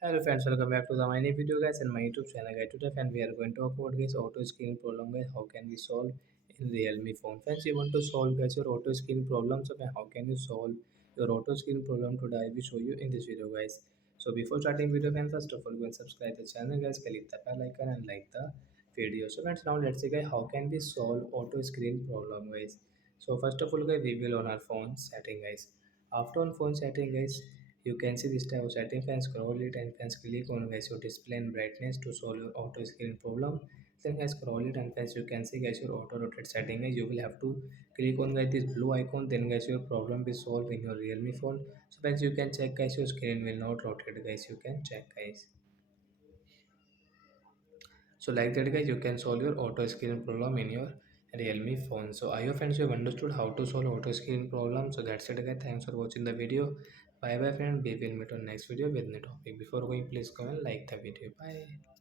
Hello friends, welcome back to the my new video guys and my YouTube channel guys. Today friend we are going to talk about guys auto screen problem guys. How can we solve in Realme phone? Friends, you want to solve guys your auto screen problem. So how can you solve your auto screen problem today? I will show you in this video guys. So before starting video friends, first of all go and subscribe the channel guys. Click the bell icon and like the video. So friends, now let's see guys how can we solve auto screen problem guys. So first of all guys we will on our phone setting guys. After on phone setting guys, you can see this type of setting. Can scroll it and can click on guys your display and brightness to solve your auto screen problem. Then guys scroll it and guys you can see guys your auto rotate setting guys. You will have to click on guys this blue icon. Then guys your problem will solve in your Realme phone. So guys you can check guys your screen will not rotate guys. You can check guys. So like that guys, you can solve your auto screen problem in your Realme phone. So I hope friends you have understood how to solve auto screen problem. So that's it guys. Thanks for watching the video. Bye bye friend. We will meet on next video with new topic. Before going, please go and like the video. Bye.